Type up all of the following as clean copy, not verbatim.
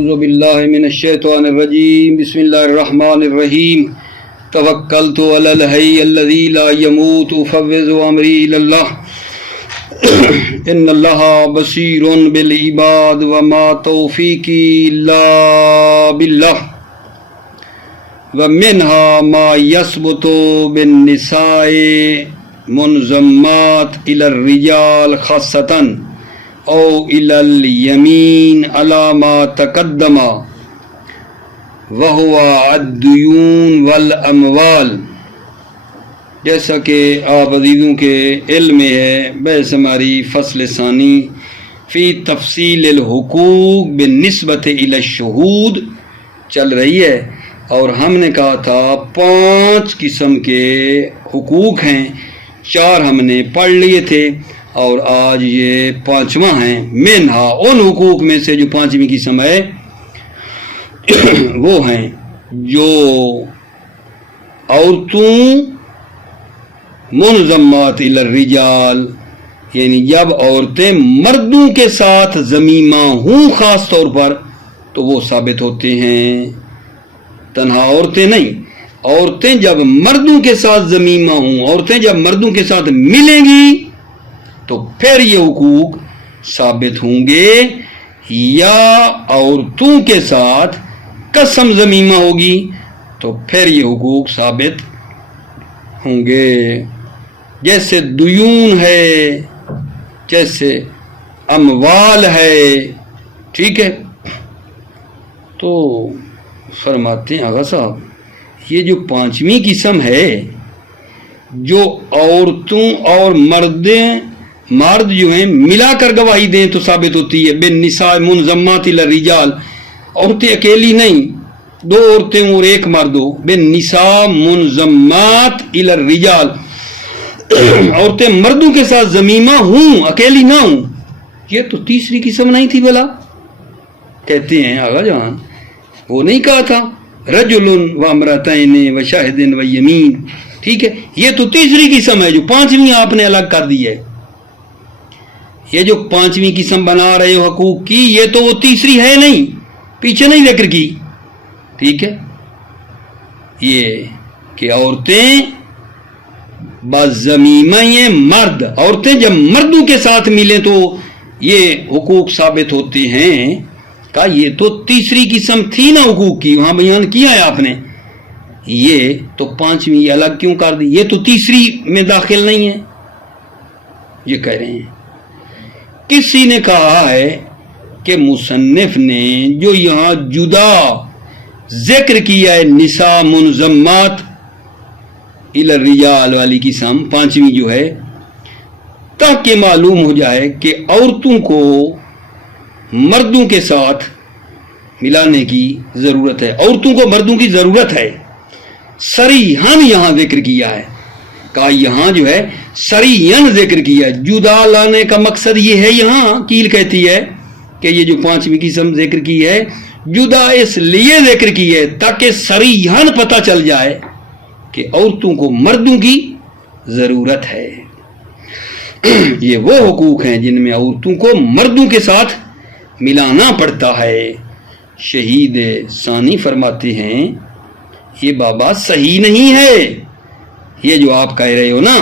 اعوذ باللہ من الشیطان الرجیم بسم اللہ الرحمن الرحیم توکلت علی الحی الذی لا یموت افوض امری الی اللہ ان اللہ بصیر بالعباد وما توفیقی الا باللہ ومنها ما يثبت بالنساء منضمات الى الرجال خاصة او الى اليمين على ما تقدم وهو الديون والاموال. جیسا کہ آپ عزیزوں کے علم میں ہے، بحث ہماری فصل ثانی فی تفصیل الحقوق بالنسبت الى الشہود چل رہی ہے، اور ہم نے کہا تھا 5 قسم کے حقوق ہیں، 4 ہم نے پڑھ لیے تھے اور آج یہ 5واں ہیں. منہا ان حقوق میں سے جو 5ویں قسم ہے وہ ہیں جو عورتوں منضمات الی الرجال، یعنی جب عورتیں مردوں کے ساتھ ضمیمہ ہوں خاص طور پر تو وہ ثابت ہوتے ہیں. تنہا عورتیں نہیں، عورتیں جب مردوں کے ساتھ ضمیمہ ہوں، عورتیں جب مردوں کے ساتھ ملیں گی تو پھر یہ حقوق ثابت ہوں گے. یا عورتوں کے ساتھ قسم ضمیمہ ہوگی تو پھر یہ حقوق ثابت ہوں گے. جیسے دیون ہے، جیسے اموال ہے، ٹھیک ہے. تو فرماتے ہیں آغا صاحب یہ جو 5ویں قسم ہے جو عورتوں اور مرد جو ہیں ملا کر گواہی دیں تو ثابت ہوتی ہے. بالنساء منضمات الی الرجال، عورتیں اکیلی نہیں، 2 عورتیں اور 1 مرد ہو. بالنساء منضمات الی الرجال، عورتیں مردوں کے ساتھ ضمیمہ ہوں، اکیلی نہ ہوں. یہ تو تیسری قسم نہیں تھی بلا. کہتے ہیں آغا جان وہ نہیں کہا تھا رجل و امرتین و شاہد و یمین، ٹھیک ہے. یہ تو تیسری قسم ہے جو 5ویں آپ نے الگ کر دی ہے. یہ جو 5ویں قسم بنا رہے ہو حقوق کی، یہ تو وہ تیسری ہے نہیں، پیچھے نہیں ذکر کی، ٹھیک ہے. یہ کہ عورتیں بضمیمہ مرد، عورتیں جب مردوں کے ساتھ ملیں تو یہ حقوق ثابت ہوتے ہیں. کہا یہ تو تیسری قسم تھی نا حقوق کی، وہاں بیان کیا ہے آپ نے. یہ تو 5ویں الگ کیوں کر دی؟ یہ تو تیسری میں داخل نہیں ہے. یہ کہہ رہے ہیں کسی نے کہا ہے کہ مصنف نے جو یہاں جدا ذکر کیا ہے نساء منضمات الی الرجال والی قسم 5ویں جو ہے، تاکہ معلوم ہو جائے کہ عورتوں کو مردوں کے ساتھ ملانے کی ضرورت ہے، عورتوں کو مردوں کی ضرورت ہے. صریحاً یہاں ذکر کیا ہے، کہا یہاں جو ہے صریحاً ذکر کیا ہے. جدا لانے کا مقصد یہ ہے، یہاں کیل کہتی ہے کہ یہ جو 5ویں قسم ذکر کی ہے جدا اس لیے ذکر کی ہے تاکہ صریحاً پتہ چل جائے کہ عورتوں کو مردوں کی ضرورت ہے. یہ وہ حقوق ہیں جن میں عورتوں کو مردوں کے ساتھ ملانا پڑتا ہے. شہید ثانی فرماتے ہیں یہ بابا صحیح نہیں ہے. یہ جو آپ کہہ رہے ہو نا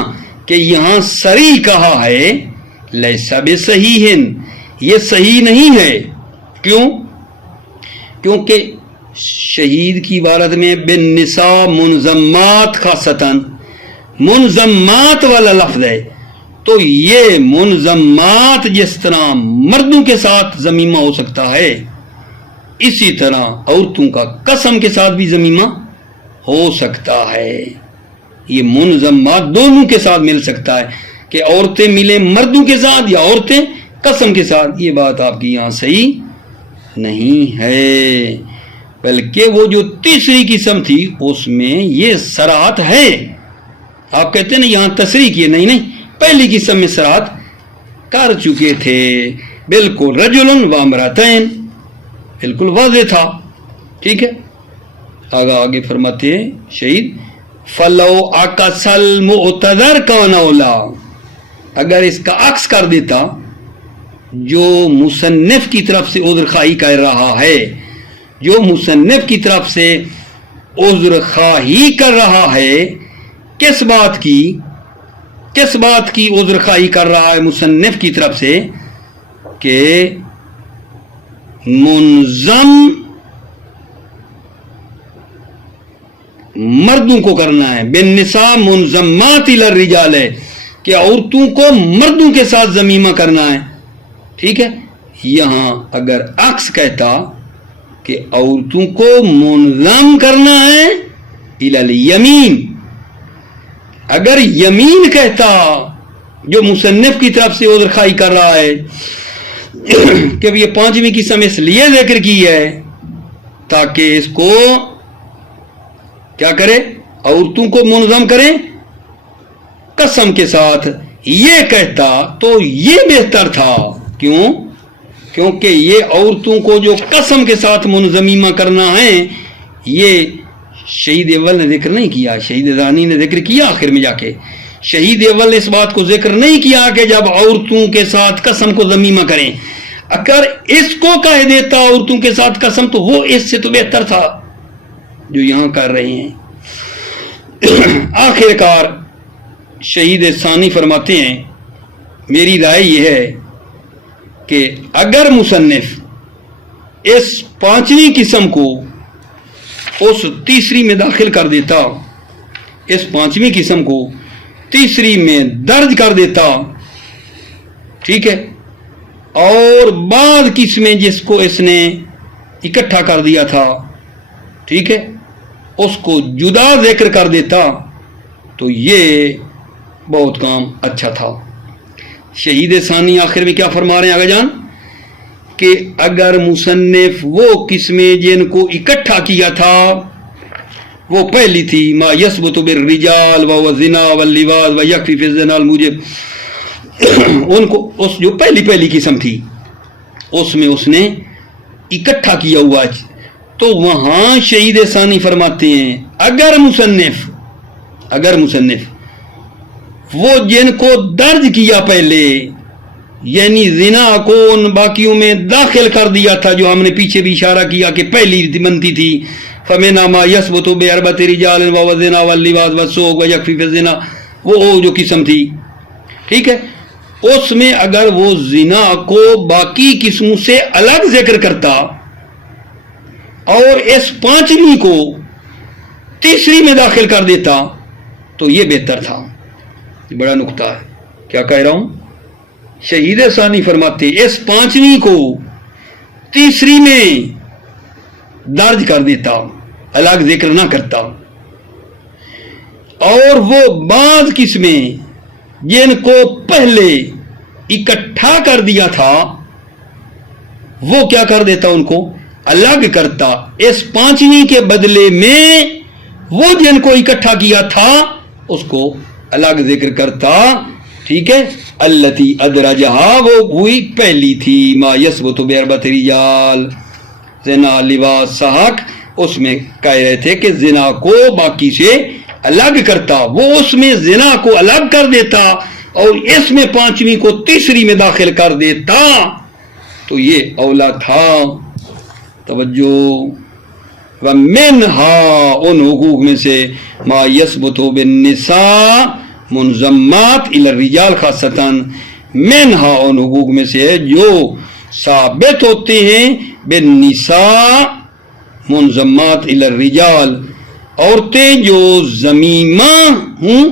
کہ یہاں صریح کہا ہے لیسا بصحیح، یہ صحیح نہیں ہے. کیوں؟ کیونکہ شہید کی عبارت میں بالنساء منضمات خاصتاً منضمات والا لفظ ہے، تو یہ منضمات جس طرح مردوں کے ساتھ ضمیمہ ہو سکتا ہے، اسی طرح عورتوں کا قسم کے ساتھ بھی ضمیمہ ہو سکتا ہے. یہ منضمات دونوں کے ساتھ مل سکتا ہے کہ عورتیں ملیں مردوں کے ساتھ یا عورتیں قسم کے ساتھ. یہ بات آپ کی یہاں صحیح نہیں ہے، بلکہ وہ جو تیسری قسم تھی اس میں یہ صراحت ہے. آپ کہتے ہیں نا یہاں تصریح کیے، نہیں، پہلی قسم میں صراحت کر چکے تھے. بالکل رجل و امرتین بالکل واضح تھا، ٹھیک ہے. آگے فرماتے ہیں شہید فلو اکسل معتذر کان اولا، اگر اس کا عکس کر دیتا جو مصنف کی طرف سے عذر خواہی کر رہا ہے جو مصنف کی طرف سے عذر خواہی کر رہا ہے، کس بات کی عذر خواہی کر رہا ہے مصنف کی طرف سے؟ کہ منظم مردوں کو کرنا ہے، بالنساء منظمات الی الرجال ہے کہ عورتوں کو مردوں کے ساتھ ضمیمہ کرنا ہے، ٹھیک ہے۔ یہاں اگر عکس کہتا کہ عورتوں کو منظم کرنا ہے الی الیمین، اگر یمین کہتا جو مصنف کی طرف سے عذر خواہی کر رہا ہے کہ یہ پانچویں قسم اس لیے ذکر کی ہے تاکہ اس کو کیا کرے، عورتوں کو منظم کریں قسم کے ساتھ، یہ کہتا تو یہ بہتر تھا۔ کیوں؟ کیونکہ یہ عورتوں کو جو قسم کے ساتھ منظمیمہ کرنا ہے، یہ شہید اول نے ذکر نہیں کیا، شہید ثانی نے ذکر کیا آخر میں جا کے۔ شہید اول نے اس بات کو ذکر نہیں کیا کہ جب عورتوں کے ساتھ قسم کو ضمیمہ کریں، اگر اس کو کہہ دیتا عورتوں کے ساتھ قسم تو وہ اس سے تو بہتر تھا جو یہاں کر رہے ہیں۔ آخر کار شہید ثانی فرماتے ہیں میری رائے یہ ہے کہ اگر مصنف اس پانچویں قسم کو اس تیسری میں داخل کر دیتا، اس پانچویں قسم کو تیسری میں درج کر دیتا، ٹھیک ہے، اور بعض قسمیں جس کو اس نے اکٹھا کر دیا تھا، ٹھیک ہے، اس کو جدا ذکر کر دیتا تو یہ بہت کام اچھا تھا۔ شہید ثانی آخر میں کیا فرما رہے ہیں آگے جان کہ اگر مصنف وہ قسمیں جن کو اکٹھا کیا تھا، وہ پہلی تھی ما یثبت بالرجال و الزنا واللواط و یکفی فی الزنا الموجب، ان کو اس جو پہلی قسم تھی اس میں اس نے اکٹھا کیا ہوا، تو وہاں شہید ثانی فرماتے ہیں اگر مصنف وہ جن کو درج کیا پہلے، یعنی زنا کو ان باقیوں میں داخل کر دیا تھا جو ہم نے پیچھے بھی اشارہ کیا کہ پہلی بنتی تھی فَمِنَا مَا يَثْبُتُ بِأَرْبَعَةِ رِجَالٍ وَهُوَ الزِّنَا وَاللِّوَاطُ وَالسُّوءُ وَيَكْفِي فِي الزِّنَا، وہ جو قسم تھی، ٹھیک ہے، اس میں اگر وہ زنا کو باقی قسموں سے الگ ذکر کرتا اور اس پانچویں کو تیسری میں داخل کر دیتا تو یہ بہتر تھا۔ بڑا نقطہ ہے، کیا کہہ رہا ہوں؟ شہید ثانی فرماتے اس پانچویں کو تیسری میں درج کر دیتا، الگ ذکر نہ کرتا، اور وہ بعض قسمیں جن کو پہلے اکٹھا کر دیا تھا وہ کیا کر دیتا، ان کو الگ کرتا، اس پانچویں کے بدلے میں وہ جن کو اکٹھا کیا تھا اس کو الگ ذکر کرتا، ٹھیک ہے۔ التی ادرجہا، وہ ہوئی پہلی تھی ما یثبت باربعۃ رجال، زنا لواط سحق، اس میں کہہ رہے تھے کہ زنا کو باقی سے الگ کرتا، وہ اس میں زنا کو الگ کر دیتا اور اس میں پانچویں کو تیسری میں داخل کر دیتا تو یہ اولا تھا۔ توجہ، وَمِنْهَا، ان حقوق میں سے ما یثبت بالنساء منظمات الی الرجال خاصتاً، منہا ان حقوق میں سے جو ثابت ہوتے ہیں بالنساء منظمات الی الرجال، عورتیں جو ضمیمہ ہوں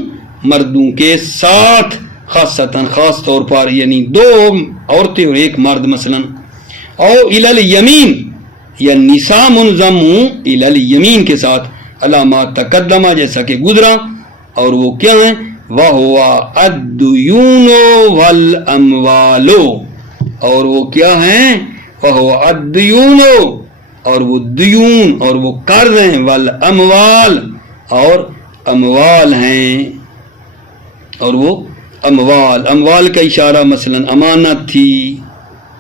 مردوں کے ساتھ، خاصتاً خاص طور پر، یعنی دو عورتیں اور ایک مرد مثلا، او الی الیمین، یا نساء منظم ہوں الی الیمین کے ساتھ، علامات تقدمہ جیسا کہ گزرا، اور وہ کیا ہیں، وَهُوَ الدُّيُونُ وَالْأَمْوَالُ، اور وہ کیا ہیں، وَهُوَ الدُّيُونُ، اور وہ دیون اور وہ قرض ہیں، والاموال، اور اموال ہیں، اور وہ اموال کا اشارہ مثلا امانت تھی،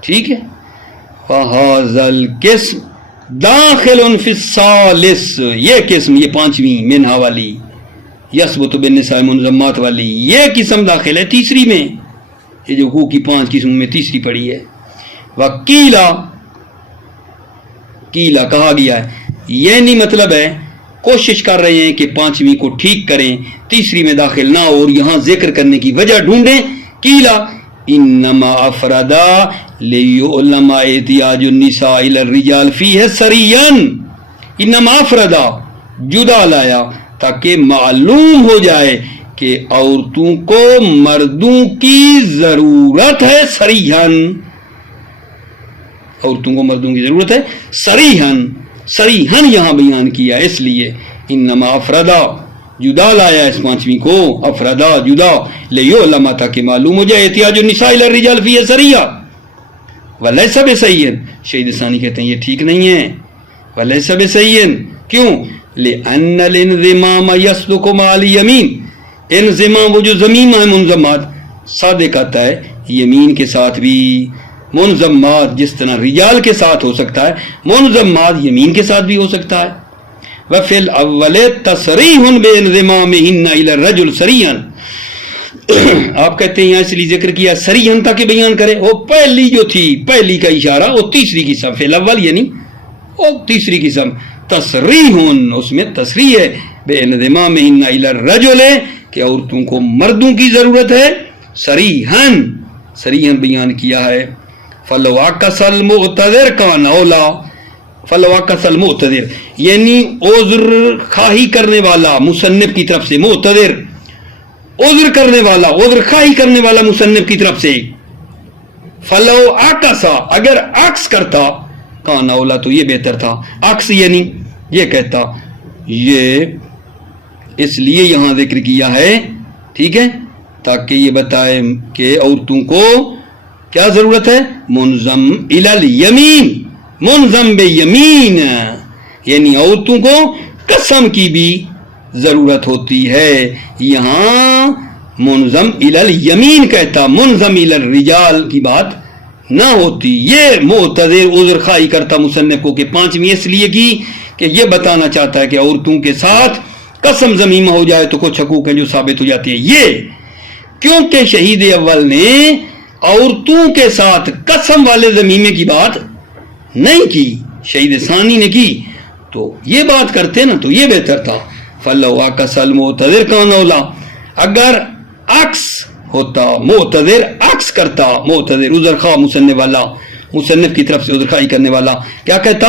ٹھیک ہے۔ فَهَذَا الْقِسْمُ دَاخِلٌ فِي الثَّالِثِ، یہ قسم، یہ پانچویں منہا والی، یثبت بالنساء منظمات والی، یہ قسم داخل ہے تیسری میں، یہ جو حقوق کی 5 قسموں میں تیسری پڑی ہے۔ وَقِيلَ، قیلا کہا گیا ہے، یہ نہیں مطلب ہے کوشش کر رہے ہیں کہ پانچویں کو ٹھیک کریں، تیسری میں داخل نہ ہو اور یہاں ذکر کرنے کی وجہ ڈھونڈیں. قیلا انما افردا لیعلم احتیاج النساء الى الرجال فیہ سریا، انما افردا جدا لایا تاکہ معلوم ہو جائے کہ عورتوں کو مردوں کی ضرورت ہے. سریحن، عورتوں کو مردوں کی ضرورت ہے سریحن، سریحن یہاں بیان کیا، اس لیے انما افردا جدا لایا اس پانچویں کو، افردا جدا، لیعلم تاکہ معلوم ہو جائے احتیاج النساء الی الرجال فیہ سریہ ولیس بصحیح. شہید ثانی کہتے ہیں یہ ٹھیک نہیں ہے، ولیس بصحیح. کیوں؟ لأن الانضمام یصدق مع الیمین، انضمام وہ جو ضمیمہ ہے منضمات صادق آتا ہے یمین کے ساتھ بھی. منضمات جس طرح رجال کے ساتھ ہو سکتا ہے، منضمات یمین کے ساتھ بھی ہو سکتا ہے. وفی الاول تصریح بانضمامہن الی الرجل سریحا، آپ کہتے ہیں یہاں اس لیے ذکر کیا سریحا تاکہ بیان کرے وہ پہلی جو تھی، پہلی کا اشارہ وہ تیسری قسم، فی الاول یعنی وہ تیسری قسم، تصریح اس میں تصریح ہے بانضمامہن الی الرجل کہ عورتوں کو مردوں کی ضرورت ہے، سریحا سریحا بیان کیا ہے. فلو عکس المعتذر کان اولا، فلو عکس المعتذر یعنی عذر خواہی کرنے والا مصنف کی طرف سے، معتذر عذر کرنے والا، عذر خواہی کرنے والا مصنف کی طرف سے. فلو عکس اگر عکس کرتا کان اولا تو یہ بہتر تھا. عکس یعنی یہ کہتا، یہ اس لیے یہاں ذکر کیا ہے، ٹھیک ہے، تاکہ یہ بتائے کہ عورتوں کو کیا ضرورت ہے، منظم الی الیمین، منظم بے یمین، یعنی عورتوں کو قسم کی بھی ضرورت ہوتی ہے. یہاں منظم الی الیمین کہتا، منظم الی الرجال کی بات نہ ہوتی. یہ معتذر عذر خواہی کرتا مصنف کو کہ پانچویں اس لیے کی کہ یہ بتانا چاہتا ہے کہ عورتوں کے ساتھ قسم ضمیمہ ہو جائے تو کچھ حقوق ہیں جو ثابت ہو جاتی ہیں. یہ کیونکہ شہید اول نے عورتوں کے ساتھ قسم والے ضمیمے کی بات نہیں کی، شہید ثانی نے کی، تو یہ بات کرتے نا تو یہ بہتر تھا. فلو عکس المعتذر کان اولا، اگر عکس ہوتا، معتذر عکس کرتا، معتذر عذر خواہ مصنف والا، مصنف کی طرف سے عذر خواہی کرنے والا کیا کہتا،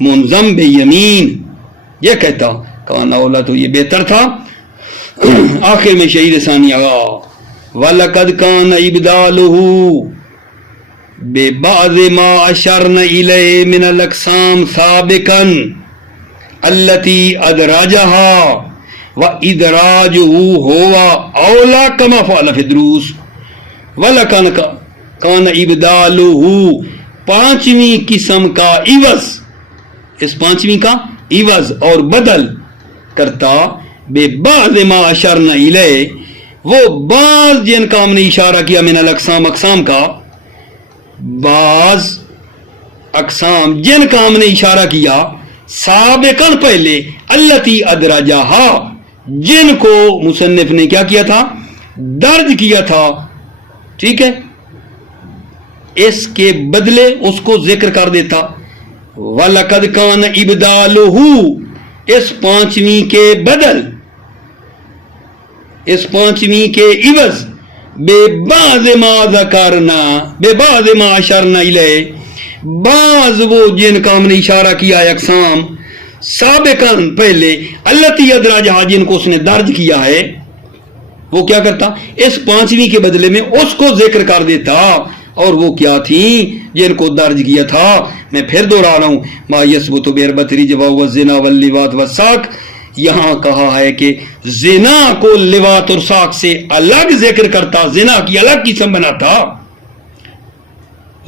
منظم بے یمین، یہ کہتا کان اولا تو یہ بہتر تھا. آخر میں شہید ثانی آگا وَلَقَدْ كَانَ إِبْدَالُهُ بِبَعْضِ مَا أَشَرْنَ إِلَيْهِ مِنَ الْأَقْسَامِ سَابِقًا الَّتِي أَدْرَجَهَا وَإِدْرَاجُهُ هُوَ أَوْلَى كَمَا فَعَلَ فِي الدُّرُوسِ. وَلَقَدْ كَانَ إِبْدَالُهُ پانچویں قسم کا عوض، اس پانچویں کا عوض اور بدل کرتا، بِبَعْضِ مَا أَشَرْنَ إِلَيْهِ وہ بعض جن کا ہم نے اشارہ کیا، من الاقسام اقسام کا، بعض اقسام جن کا ہم نے اشارہ کیا، سابقاً پہلے، التی ادراجہا جن کو مصنف نے کیا کیا تھا، درج کیا تھا، ٹھیک ہے، اس کے بدلے اس کو ذکر کر دیتا. وَلَقَدْ كَانَ إِبْدَالُهُ اس پانچویں کے بدل، اس پانچویں کے عوض، بے بعض ما ذکرنا، بے بعض ما اشرنا الیہ بعض وہ جن کا ہم نے اشارہ کیا ہے اقسام، سابقاً پہلے، التی ادراجہا جن کو اس نے درج کیا ہے، وہ کیا کرتا، اس پانچویں کے بدلے میں اس کو ذکر کر دیتا. اور وہ کیا تھیں جن کو درج کیا تھا، میں پھر دوہرا رہا ہوں، ما یثبت باربعۃ رجوا والزنا واللواط والساق. یہاں کہا ہے کہ زنا کو لواط اور ساق سے الگ ذکر کرتا، زنا کی الگ قسم بناتا،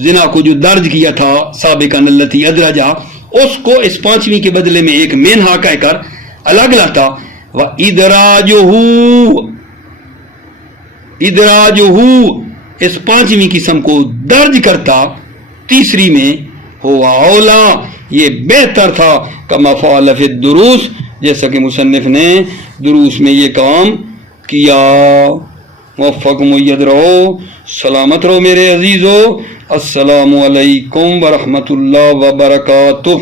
زنا کو جو درج کیا تھا سابقاً التی ادراجا، اس کو اس پانچویں کے بدلے میں ایک مینہا کہہ کر الگ لاتا. ادراجہو اس پانچویں قسم کو درج کرتا تیسری میں، ہوا اولا یہ بہتر تھا، کما فعل فی الدروس جیسا کہ مصنف نے دروس میں یہ کام کیا. موفق مید رہو، سلامت رہو میرے عزیزو. السلام علیکم ورحمۃ اللہ وبرکاتہ.